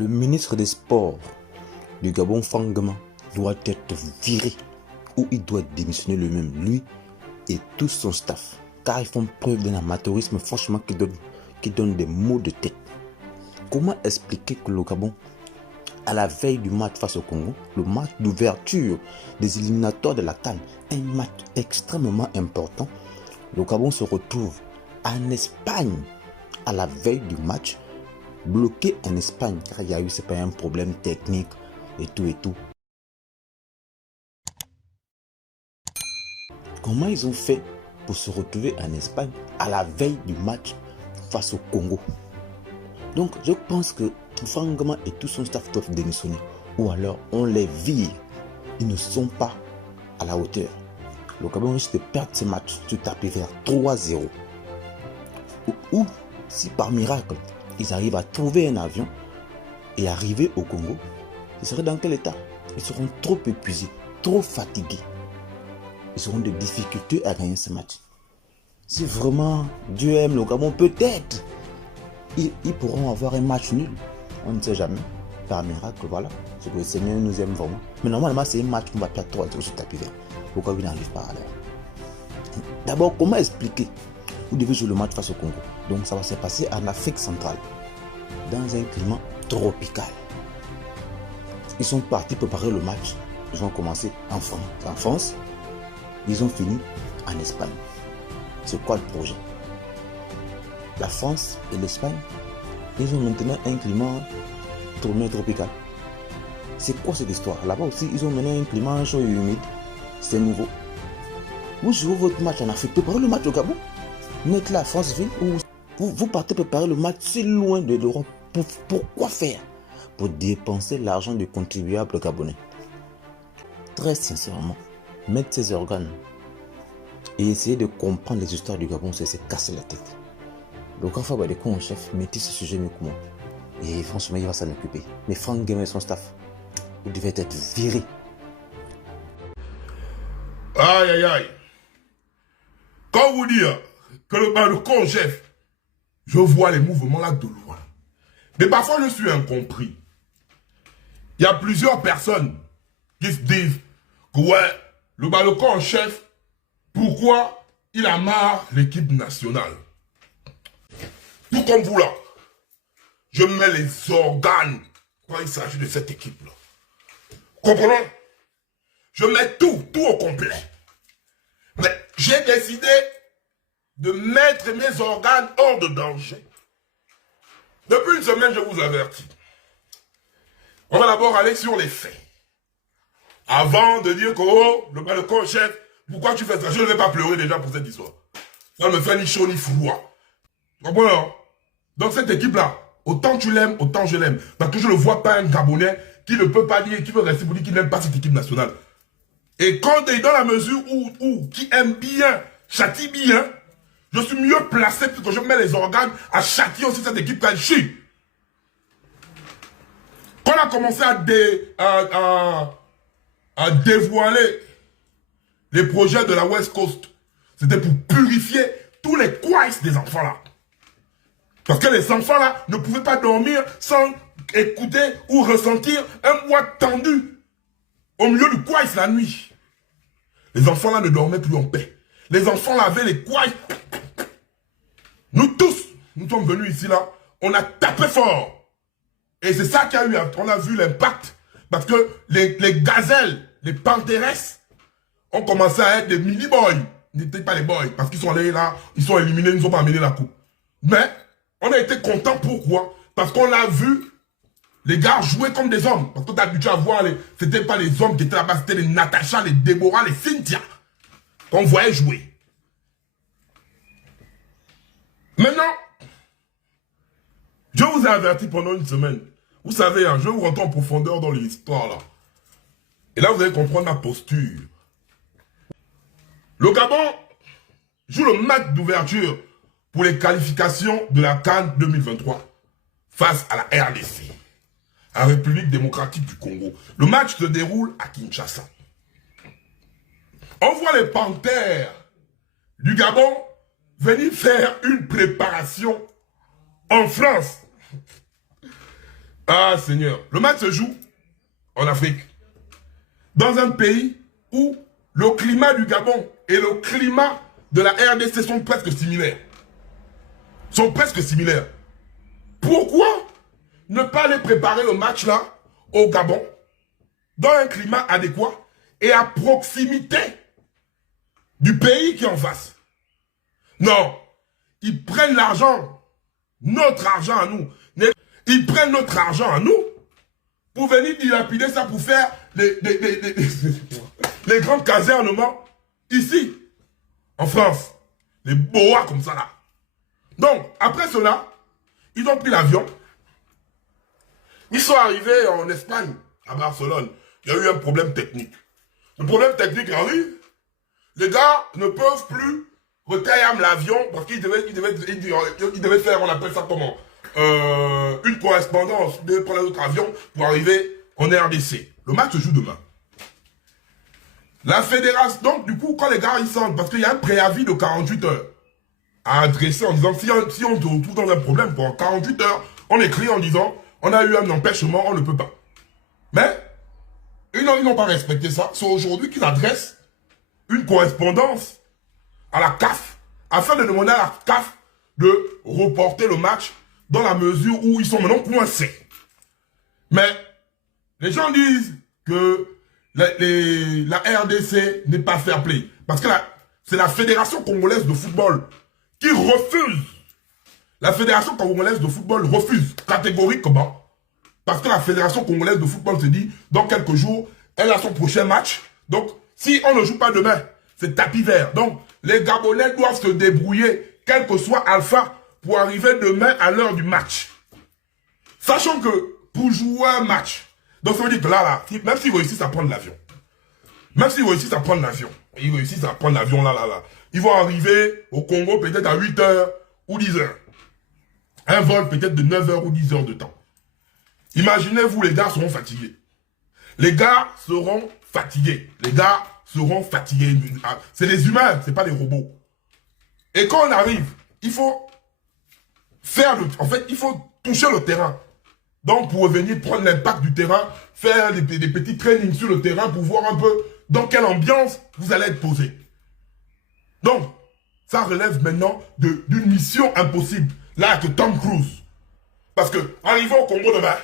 Le ministre des Sports du Gabon, Fangama, doit être viré ou il doit démissionner lui-même, lui et tout son staff. Car ils font preuve d'un amateurisme franchement qui donne des maux de tête. Comment expliquer que le Gabon, à la veille du match face au Congo, le match d'ouverture des éliminatoires de la CAN, un match extrêmement important, le Gabon se retrouve en Espagne à la veille du match, bloqué en Espagne car il y a eu, c'est pas un problème technique et tout. Comment ils ont fait pour se retrouver en Espagne à la veille du match face au Congo? Donc je pense que Fangama et tout son staff doivent démissionner ou alors on les vire. Ils ne sont pas à la hauteur. Le Gabon risque de perdre ce match sur tapis vers 3-0. Ou si par miracle ils arrivent à trouver un avion et arriver au Congo, ils seraient dans quel état? Ils seront trop épuisés, trop fatigués. Ils auront des difficultés à gagner ce match. Si vraiment Dieu aime le Gabon, peut-être ils pourront avoir un match nul. On ne sait jamais. Par miracle, voilà. C'est que le Seigneur nous aime vraiment. Mais normalement, c'est un match qu'on va perdre 3-0 sur tapis vert. Pourquoi il n'arrive pas à l'heure? D'abord, comment expliquer? Vous devez jouer le match face au Congo. Donc ça va se passer en Afrique centrale, dans un climat tropical. Ils sont partis préparer le match. Ils ont commencé en France. Ils ont fini en Espagne. C'est quoi le projet? La France et l'Espagne, ils ont maintenant un climat tropical. C'est quoi cette histoire? Là-bas aussi, ils ont maintenant un climat chaud et humide. C'est nouveau. Vous jouez votre match en Afrique, préparez le match au Gabon. Vous êtes là à Franceville ou vous partez préparer le match si loin de l'Europe. Pourquoi faire? Pour dépenser l'argent du contribuable gabonais. Très sincèrement, mettre ses organes et essayer de comprendre les histoires du Gabon, c'est se casser la tête. Le grand Faba de con en chef maîtrise ce sujet mieux que moi. Et franchement, il va s'en occuper. Mais Franck Game et son staff, vous devez être virés. Aïe, aïe, aïe. Quand vous dites que le con chef, je vois les mouvements là de loin. Mais parfois, je suis incompris. Il y a plusieurs personnes qui se disent que ouais, le con chef, pourquoi il a marre l'équipe nationale? Tout comme vous là, je mets les organes quand il s'agit de cette équipe-là. Comprenez? Je mets tout au complet. Mais j'ai décidé de mettre mes organes hors de danger. Depuis une semaine, je vous avertis. On va d'abord aller sur les faits. Avant de dire que, oh, le con chef, pourquoi tu fais ça? Je ne vais pas pleurer déjà pour cette histoire. Ça ne me fait ni chaud ni froid. Comprenez? Donc cette équipe-là, autant tu l'aimes, autant je l'aime. Parce que je ne vois pas un Gabonais qui ne peut pas dire, qui veut rester pour dire qu'il n'aime pas cette équipe nationale. Et quand dans la mesure où qui aime bien, châtie bien, je suis mieux placé puisque je mets les organes à châtier aussi cette équipe quand elle chie. Quand on a commencé à dévoiler les projets de la West Coast, c'était pour purifier tous les couailles des enfants là. Parce que les enfants là ne pouvaient pas dormir sans écouter ou ressentir un bois tendu au milieu du couaille la nuit. Les enfants là ne dormaient plus en paix. Les enfants là avaient les couailles. Nous tous, nous sommes venus ici là, on a tapé fort. Et c'est ça qui a eu, on a vu l'impact. Parce que les gazelles, les panthères ont commencé à être des mini-boys. Ils n'étaient pas les boys, parce qu'ils sont allés là, ils sont éliminés, ils ne sont pas amenés la coupe. Mais, on a été contents, pourquoi? Parce qu'on a vu les gars jouer comme des hommes. Parce que tu as habitué à voir, c'était pas les hommes qui étaient là-bas, c'était les Natacha, les Déborah, les Cynthia. Qu'on voyait jouer. Maintenant, je vous ai averti pendant une semaine. Vous savez, hein, je vais vous rentrer en profondeur dans l'histoire là. Et là, vous allez comprendre ma posture. Le Gabon joue le match d'ouverture pour les qualifications de la CAN 2023 face à la RDC, la République démocratique du Congo. Le match se déroule à Kinshasa. On voit les panthères du Gabon venir faire une préparation en France. Ah, Seigneur. Le match se joue en Afrique. Dans un pays où le climat du Gabon et le climat de la RDC sont presque similaires. Pourquoi ne pas aller préparer le match là au Gabon dans un climat adéquat et à proximité du pays qui est en face? Non, ils prennent l'argent, notre argent à nous. Ils prennent notre argent à nous pour venir dilapider ça pour faire les grands casernements ici, en France. Les boas comme ça là. Donc, après cela, ils ont pris l'avion. Ils sont arrivés en Espagne, à Barcelone. Il y a eu un problème technique. Le problème technique arrive. Les gars ne peuvent plus retailler l'avion parce qu'ils devaient faire, on appelle ça comment, une correspondance de prendre un autre avion pour arriver en RDC. Le match se joue demain. La fédération, donc du coup, quand les gars ils sentent, parce qu'il y a un préavis de 48 heures à adresser en disant, si on se retrouve dans un problème, pendant 48 heures, on écrit en disant, on a eu un empêchement, on ne peut pas. Mais, ils n'ont pas respecté ça. C'est aujourd'hui qu'ils adressent une correspondance à la CAF, afin de demander à la CAF de reporter le match dans la mesure où ils sont maintenant coincés. Mais, les gens disent que la RDC n'est pas fair play. Parce que c'est la Fédération Congolaise de Football qui refuse. La Fédération Congolaise de Football refuse catégoriquement. Parce que la Fédération Congolaise de Football se dit, dans quelques jours, elle a son prochain match. Donc, si on ne joue pas demain, c'est tapis vert. Donc, les Gabonais doivent se débrouiller, quel que soit Alpha, pour arriver demain à l'heure du match. Sachant que, pour jouer un match, donc ça veut dire que là, même s'ils réussissent à prendre l'avion, ils vont arriver au Congo peut-être à 8 heures ou 10 heures. Un vol peut-être de 9 heures ou 10 heures de temps. Imaginez-vous, les gars seront fatigués. C'est des humains, c'est pas des robots. Et quand on arrive, il faut il faut toucher le terrain. Donc, pour venir prendre l'impact du terrain, faire des petits trainings sur le terrain pour voir un peu dans quelle ambiance vous allez être posé. Donc, ça relève maintenant d'une mission impossible. Là, que Tom Cruise. Parce que, arriver au Congo demain,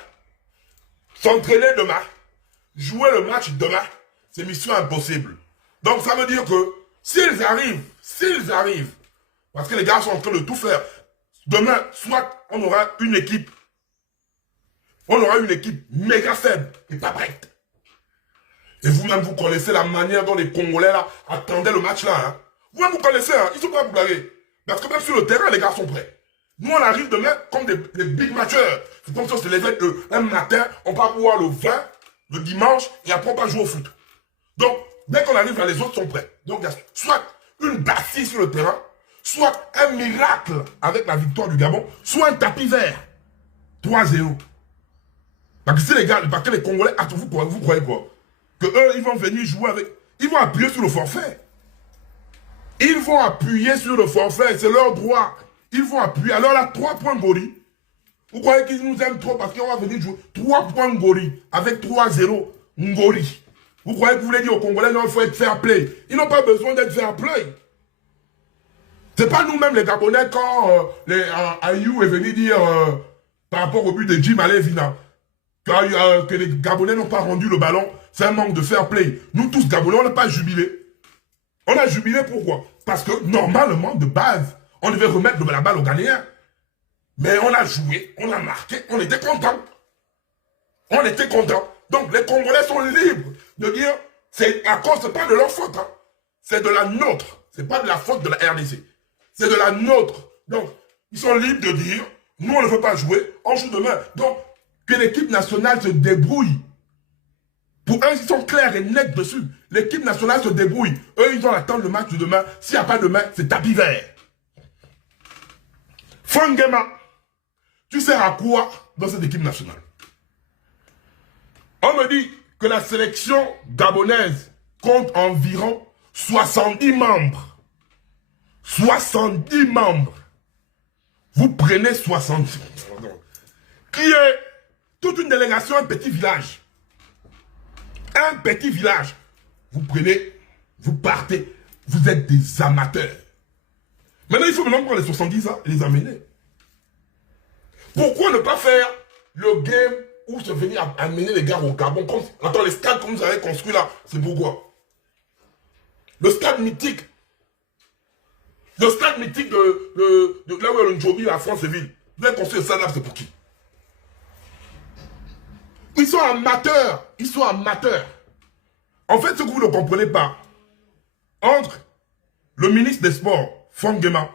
s'entraîner demain, jouer le match demain, c'est mission impossible. Donc, ça veut dire que, s'ils arrivent, parce que les gars sont en train de tout faire, demain, soit on aura une équipe méga faible et pas prête. Et vous-même, vous connaissez la manière dont les Congolais là attendaient le match là. Hein. Vous-même, vous connaissez, hein, ils sont prêts à vous blaguer. Parce que même sur le terrain, les gars sont prêts. Nous, on arrive demain comme des big matchers. C'est comme si on se levait un matin, on va boire le vin, le dimanche, et après on va jouer au foot. Donc, dès qu'on arrive là, les autres sont prêts. Donc, il y a soit une bâtisse sur le terrain, soit un miracle avec la victoire du Gabon, soit un tapis vert. 3-0. Parce que si les gars, parce que les Congolais, vous croyez quoi? Que eux, ils vont venir jouer avec... Ils vont appuyer sur le forfait. C'est leur droit. Ils vont appuyer. Alors là, 3 points Gori. Vous croyez qu'ils nous aiment trop parce qu'on va venir jouer 3 points Gori avec 3-0 Ngori. Vous croyez que vous voulez dire aux Congolais, non, il faut être fair play. Ils n'ont pas besoin d'être fair play. C'est pas nous-mêmes les Gabonais quand Ayou est venu dire par rapport au but de Jim Alevina que les Gabonais n'ont pas rendu le ballon, c'est un manque de fair play. Nous tous Gabonais, on n'a pas jubilé. On a jubilé pourquoi? Parce que normalement, de base, on devait remettre la balle aux Ghanéens. Mais on a joué, on a marqué, on était contents. Donc les Congolais sont libres de dire, c'est à cause, c'est pas de leur faute, hein. C'est de la nôtre. C'est pas de la faute de la RDC. C'est de la nôtre. Donc, ils sont libres de dire, nous on ne veut pas jouer, on joue demain. Donc, que l'équipe nationale se débrouille. Pour eux, ils sont clairs et nets dessus. L'équipe nationale se débrouille. Eux, ils vont attendre le match de demain. S'il n'y a pas demain, c'est tapis vert. Fangema, tu sers à quoi dans cette équipe nationale? On me dit que la sélection gabonaise compte environ 70 membres. 70 membres. Vous prenez 70. Qui est toute une délégation, un petit village. Un petit village. Vous prenez, vous partez, vous êtes des amateurs. Maintenant, il faut maintenant prendre les 70 ans et les amener. Pourquoi ne pas faire le game où se venir amener les gars au Gabon comme, attends, les stades que vous avez construits là, c'est pourquoi? Le stade mythique. Le stade mythique de là où il y a le Njobi à Franceville. Vous avez construit le stade là, c'est pour qui? Ils sont amateurs. Ils sont amateurs. En fait, ce que vous ne comprenez pas, entre le ministre des Sports, Franck Guéma,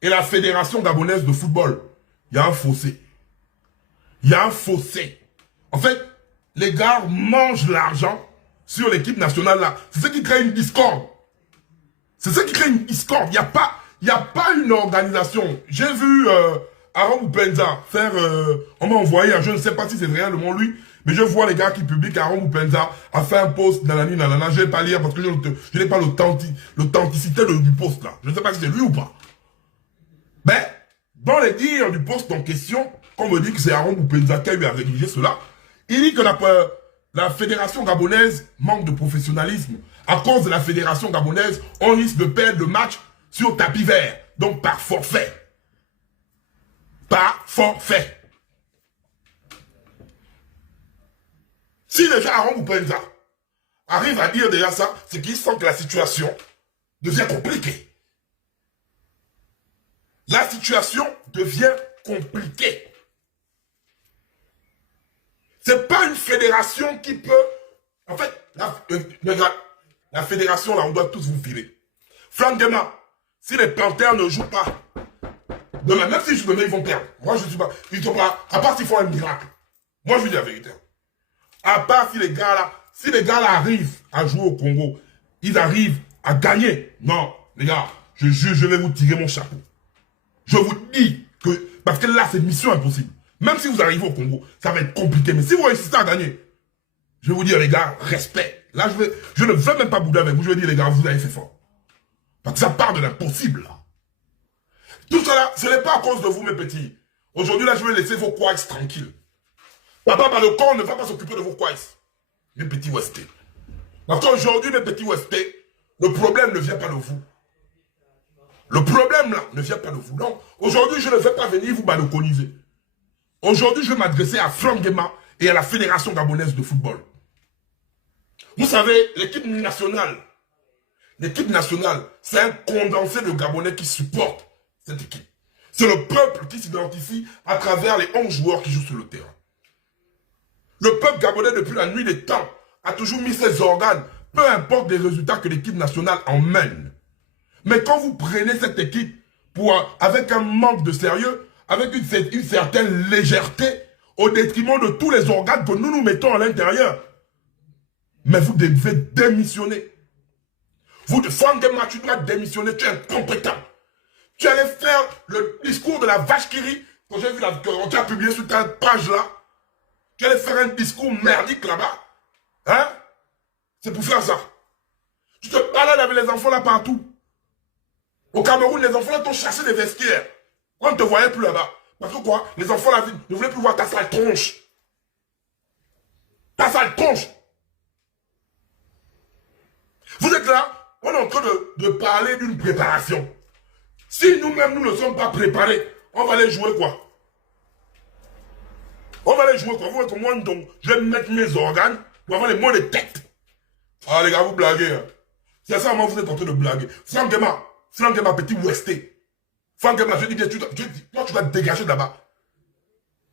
et la Fédération gabonaise de football, il y a un fossé. Il y a un fossé. En fait, les gars mangent l'argent sur l'équipe nationale là. C'est ce qui crée une discorde. C'est ce qui crée une discorde. Il n'y a pas une organisation. J'ai vu Aaron Boupenza faire... on m'a envoyé, je ne sais pas si c'est réellement lui, mais je vois les gars qui publient qu'Aaron Boupenza a fait un post nanani nanana. Je ne vais pas lire parce que je n'ai pas l'authenticité du post là. Je ne sais pas si c'est lui ou pas. Mais, dans les dires du post en question, on me dit que c'est Aaron Boupenza qui a eu à rédiger cela. Il dit que la fédération gabonaise manque de professionnalisme. À cause de la fédération gabonaise, on risque de perdre le match sur tapis vert. Donc par forfait. Par forfait. Si déjà Aaron Boupenza arrive à dire déjà ça, c'est qu'il sent que la situation devient compliquée. La situation devient compliquée. C'est pas une fédération qui peut... En fait, la fédération, là, on doit tous vous filer. Franck Guéma, si les Panthères ne jouent pas, demain, même s'ils jouent demain, ils vont perdre. Moi, je ne suis pas... Ils sont pas... À part s'ils font un miracle. Moi, je vous dis la vérité. À part si les gars là arrivent à jouer au Congo, ils arrivent à gagner. Non, les gars, je jure, je vais vous tirer mon chapeau. Je vous dis que... Parce que là, c'est mission impossible. Même si vous arrivez au Congo, ça va être compliqué. Mais si vous réussissez à gagner, je vais vous dire, les gars, respect. Là, je ne veux même pas bouder avec vous. Je vais dire, les gars, vous avez fait fort. Parce que ça part de l'impossible, là. Tout ça là, ce n'est pas à cause de vous, mes petits. Aujourd'hui, là, je vais laisser vos quays tranquilles. Papa Balocon ne va pas s'occuper de vos quays. Mes petits Westés. Parce qu'aujourd'hui, mes petits Westés, le problème ne vient pas de vous. Le problème, là, ne vient pas de vous. Donc, aujourd'hui, je ne vais pas venir vous baloconiser. Aujourd'hui, je vais m'adresser à Franck Guéma et à la Fédération gabonaise de football. Vous savez, l'équipe nationale, c'est un condensé de Gabonais qui supportent cette équipe. C'est le peuple qui s'identifie à travers les 11 joueurs qui jouent sur le terrain. Le peuple gabonais, depuis la nuit des temps, a toujours mis ses organes, peu importe les résultats que l'équipe nationale emmène. Mais quand vous prenez cette équipe avec un manque de sérieux, avec une certaine légèreté, au détriment de tous les organes que nous mettons à l'intérieur, mais vous devez démissionner. Franck Guéma, tu dois démissionner, tu es incompétent. Tu allais faire le discours de la vache qui rit, quand j'ai vu quand tu as publié sur ta page là, tu allais faire un discours merdique là-bas. Hein? C'est pour faire ça. Tu te balades avec les enfants là partout. Au Cameroun, les enfants là t'ont chassé des vestiaires. On ne te voyait plus là-bas. Parce que quoi? Les enfants là ne voulaient plus voir ta sale tronche. Ta sale tronche. Vous êtes là, on est en train de parler d'une préparation. Si nous-mêmes, nous ne sommes pas préparés, on va aller jouer quoi? On va aller jouer quoi? Vous voyez que moi, donc, je vais mettre mes organes pour avoir les mots de tête. Ah les gars, vous blaguez. Hein. C'est ça, moi, vous êtes en train de blaguer. Franck Guéma, petit Westé. Franck Guéma, je dis bien, toi, tu dois te dégager de là-bas.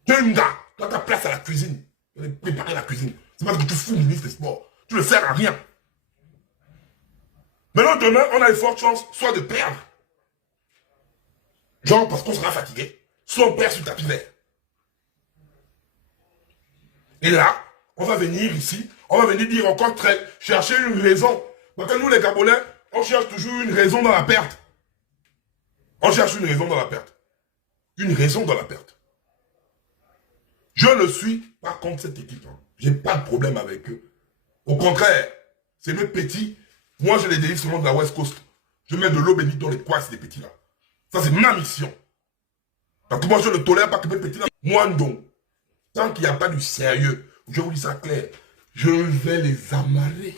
Tu es une gars, tu as ta place à la cuisine. Tu dois préparer la cuisine. C'est parce que tu fous le ministre des Sports. Tu ne sers à rien. Maintenant, demain, on a de fortes chances, soit de perdre. Genre, parce qu'on sera fatigué. Soit on perd sur tapis vert. Et là, on va venir ici, on va venir dire encore chercher une raison. Parce que nous, les Gabonais, on cherche toujours une raison dans la perte. On cherche une raison dans la perte. Une raison dans la perte. Je ne suis pas contre cette équipe. Hein. Je n'ai pas de problème avec eux. Au contraire, c'est mes petits. Moi, je les délivre seulement de la West Coast. Je mets de l'eau bénite dans les coins, ces petits-là. Ça, c'est ma mission. Parce que moi, je ne tolère pas que mes petits-là... Moi, non. Tant qu'il n'y a pas du sérieux, je vous dis ça clair, je vais les amarrer.